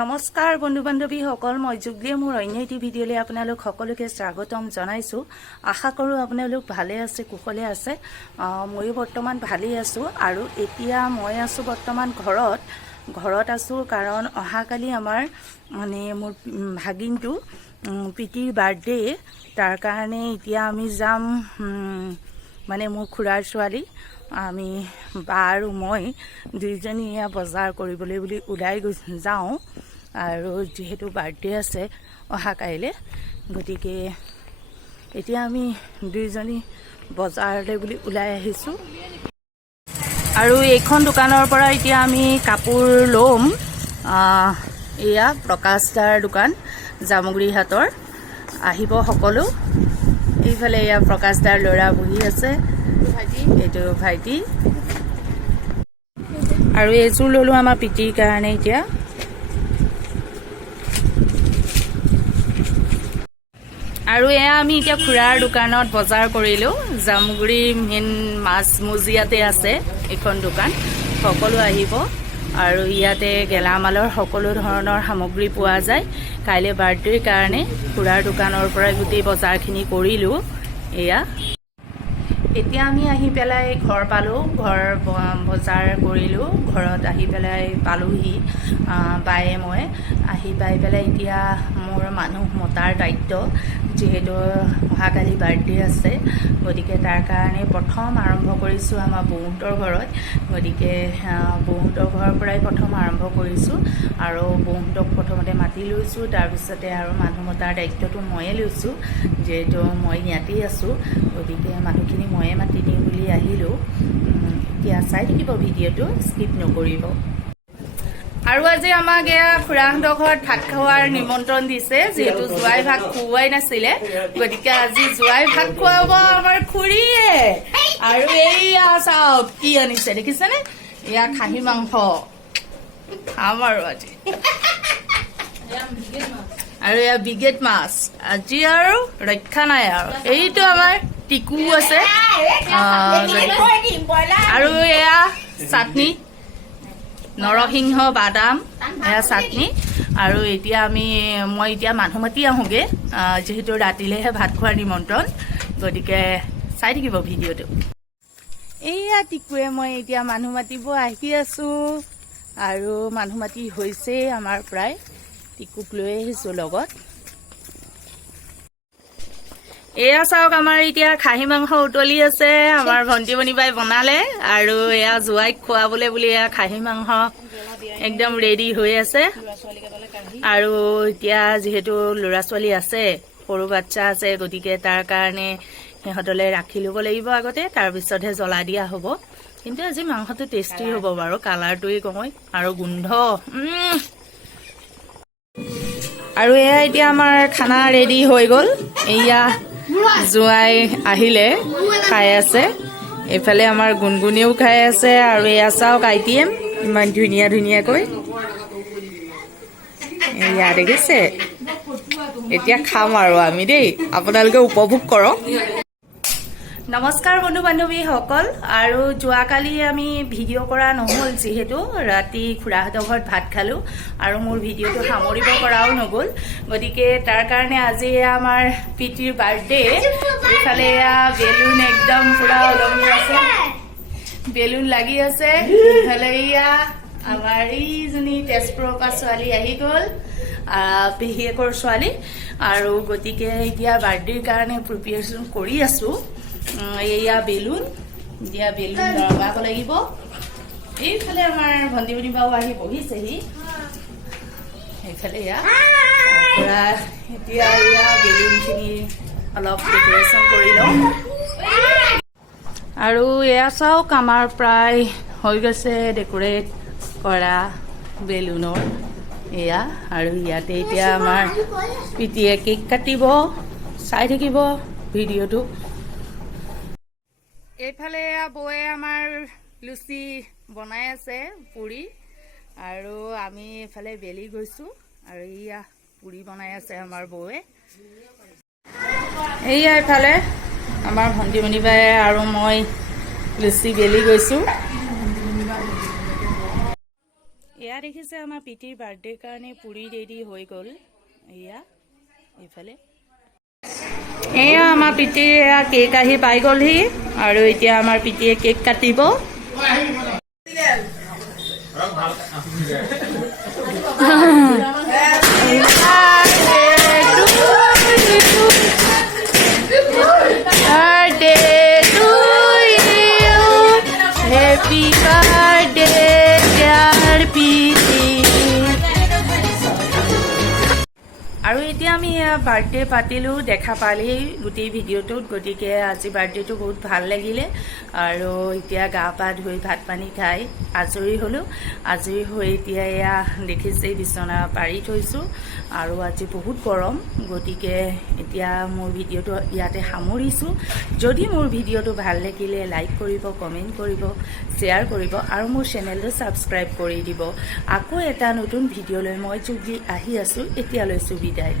নমস্কাৰ বন্ধু বান্ধৱীসকল, মই যুগলীয়ে মোৰ অন্য এটি ভিডিঅ'লৈ আপোনালোক সকলোকে স্বাগতম জনাইছোঁ। আশা কৰোঁ আপোনালোক ভালে আছে, কুশলে আছে। ময়ো বৰ্তমান ভালেই আছোঁ। আৰু এতিয়া মই আছোঁ বৰ্তমান ঘৰত আছোঁ, কাৰণ অহাকালি আমাৰ মোৰ ভাগিনটো প্ৰীতিৰ বাৰ্থডে। তাৰ কাৰণে এতিয়া আমি যাম, মোৰ খুৰাৰ ছোৱালী আমি বা আৰু মই দুইজনী বজাৰ কৰিবলৈ বুলি ওলাই যাওঁ। আৰু যিহেতু বাৰ্থডে আছে অহা কাইলৈ, গতিকে এতিয়া আমি দুইজনী বজাৰলৈ বুলি ওলাই আহিছোঁ। আৰু এইখন দোকানৰ পৰা এতিয়া আমি কাপোৰ ল'ম। এয়া প্ৰকাশ দাৰ দোকান, জামুগুৰিহাটৰ। আহিব সকলো। এইফালে এয়া প্ৰকাশ দাৰ ল'ৰা বহি আছে, এইটো ভাইটি। আৰু এইযোৰ ল'লোঁ আমাৰ প্ৰীতিৰ কাৰণে এতিয়া। আৰু এয়া আমি এতিয়া খুৰাৰ দোকানত বজাৰ কৰিলোঁ। জামুগুৰি মেইন মাছ মজিয়াতে আছে এইখন দোকান, সকলো আহিব। আৰু ইয়াতে গেলামালৰ সকলো ধৰণৰ সামগ্ৰী পোৱা যায়। কাইলৈ বাৰ্থডেৰ কাৰণে খুৰাৰ দোকানৰ পৰাই গোটেই বজাৰখিনি কৰিলোঁ। এয়া এতিয়া আমি আহি পেলাই ঘৰ পালোঁ, ঘৰ বজাৰ কৰিলোঁ। ঘৰত আহি পেলাই পালোঁহি বায়ে মই। আহি পাই পেলাই এতিয়া মোৰ মানুহ মতাৰ দায়িত্ব, যিহেতু অহাকালি বাৰ্থডে আছে। গতিকে তাৰ কাৰণে প্ৰথম আৰম্ভ কৰিছোঁ আমাৰ বৌহঁতৰ ঘৰত। গতিকে বৌহঁতৰ ঘৰৰ পৰাই প্ৰথম আৰম্ভ কৰিছোঁ। আৰু বৌহঁতক প্ৰথমতে মাতি লৈছোঁ, তাৰপিছতে আৰু মানুহ মতাৰ দায়িত্বটো ময়ে লৈছোঁ, যিহেতু মই ইয়াতেই আছোঁ। গতিকে মানুহখিনি ময়ে মাতি দিম বুলি আহিলোঁ। এতিয়া চাই থাকিব ভিডিঅ'টো, স্কিপ নকৰিব। আৰু আজি আমাক এয়া খুৰাহঁতৰ ঘৰত ভাত খোৱাৰ নিমন্ত্ৰণ দিছে, যিহেতু জোৱাই ভাত খুওৱাই নাছিলে। গতিকে আজি জোৱাই ভাত খুৱাব আমাৰ খুৰীয়ে। আৰু এইয়া চাওক কি আনিছে, দেখিছেনে? এয়া খাহী মাংস খাম আৰু আজি। আৰু এয়া বিগেট মাছ, আজি আৰু ৰক্ষা নাই আৰু। এইটো আমাৰ টিকু আছে। আৰু এয়া চাটনি, নৰসিংহ বাদাম, এয়া চাটনি। আৰু এতিয়া মই এতিয়া মানুহ মাতি আহোঁগৈ, যিহেতু ৰাতিলৈহে ভাত খোৱাৰ নিমন্ত্ৰণ। গতিকে চাই থাকিব ভিডিঅ'টো। এইয়া টিকুৱে মই এতিয়া মানুহ মাতিব আহি আছোঁ। আৰু মানুহ মাতি হৈছেই আমাৰ প্ৰায়। টিকুক লৈ আহিছোঁ লগত। এয়া চাওক, আমাৰ এতিয়া খাহী মাংস উতলি আছে। আমাৰ ভণ্টিমণি বাই বনালে। আৰু এয়া জোৱাইক খুৱাবলৈ বুলি এয়া খাহী মাংস একদম ৰেডি হৈ আছে। আৰু এতিয়া যিহেতু ল'ৰা ছোৱালী আছে, সৰু বাচ্ছা আছে, গতিকে তাৰ কাৰণে সিহঁতলৈ ৰাখি ল'ব লাগিব আগতে, তাৰপিছতহে জ্বলা দিয়া হ'ব। কিন্তু আজি মাংসটো টেষ্টি হ'ব বাৰু, কালাৰটোৱে কয় আৰু গোন্ধ। আৰু এয়া এতিয়া আমাৰ খানা ৰেডি হৈ গ'ল। এয়া জোৱাই আহিলে, খাই আছে। এইফালে আমাৰ গুণগুণেও খাই আছে। আৰু এয়া চাওক আইটেম ইমান ধুনীয়া ধুনীয়াকৈ। এয়া দেখিছে? এতিয়া খাম আৰু আমি দেই, আপোনালোকে উপভোগ কৰক। নমস্কাৰ বন্ধু বান্ধৱীসকল। আৰু যোৱাকালি আমি ভিডিঅ' কৰা নহ'ল, যিহেতু ৰাতি খুৰাহঁতৰ ঘৰত ভাত খালোঁ আৰু মোৰ ভিডিঅ'টো সামৰিব পৰাও নগ'ল। গতিকে তাৰ কাৰণে আজি আমাৰ প্ৰীতিৰ বাৰ্থডে। এইফালে এয়া বেলুন একদম পুৰা ওলমি আছে, বেলুন লাগি আছে। এইফালে এয়া আমাৰ এইজনী তেজপুৰৰ পৰা ছোৱালী আহি গ'ল, পেহীয়েকৰ ছোৱালী। আৰু গতিকে এতিয়া বাৰ্থডেৰ কাৰণে প্ৰিপেৰেশ্যন কৰি আছোঁ। এয়া বেলুন, এতিয়া বেলুন লগাব লাগিব। এইফালে আমাৰ ভণ্টিমণি বাও আহি বহিছেহি। এইফালে এয়া এতিয়া এয়া বেলুনখিনি অলপ ডেক'ৰেশ্যন কৰি লওঁ। আৰু এয়া চাওক, আমাৰ প্ৰায় হৈ গৈছে ডেক'ৰেট কৰা বেলুনৰ এয়া। আৰু ইয়াতে এতিয়া আমাৰ প্ৰীতিয়ে কেক কাটিব, চাই থাকিব ভিডিঅ'টো। এইফালে বৌয়ে আমাৰ লুচি বনাই আছে, পুৰি। আৰু আমি এইফালে বেলি গৈছোঁ। আৰু এয়া পুৰি বনাই আছে আমাৰ বৌয়ে। এইয়া এইফালে আমাৰ ভণ্টিমণি বাই আৰু মই লুচি বেলি গৈছোঁ। এয়া দেখিছে আমাৰ পিতিৰ বাৰ্থডে কাৰণে পুৰি ৰেডি হৈ গ'ল এয়া এইফালে এয়া আমাৰ পিতিৰ এয়া কেক আহি পাই গ'লহি আৰু এতিয়া আমাৰ পিতিয়ে কেক কাটিব Happy birthday, dear Piti. আৰু এতিয়া আমি বাৰ্থডে পাতিলোঁ দেখা পালেই গোটেই ভিডিঅ'টোত গতিকে আজি বাৰ্থডেটো বহুত ভাল লাগিলে আৰু এতিয়া গা পা ধুই ভাত পানী খাই আজৰি হ'লোঁ আজৰি হৈ এতিয়া এয়া দেখিছেই বিচনা পাৰি থৈছোঁ আৰু আজি বহুত গৰম গতিকে এতিয়া মোৰ ভিডিঅ'টো ইয়াতে সামৰিছোঁ যদি মোৰ ভিডিঅ'টো ভাল লাগিলে লাইক কৰিব কমেণ্ট কৰিব শ্বেয়াৰ কৰিব আৰু মোৰ চেনেলটো ছাবস্ক্ৰাইব কৰি দিব আকৌ এটা নতুন ভিডিঅ'লৈ মই যোগ দি আহি আছোঁ এতিয়ালৈ বিদায়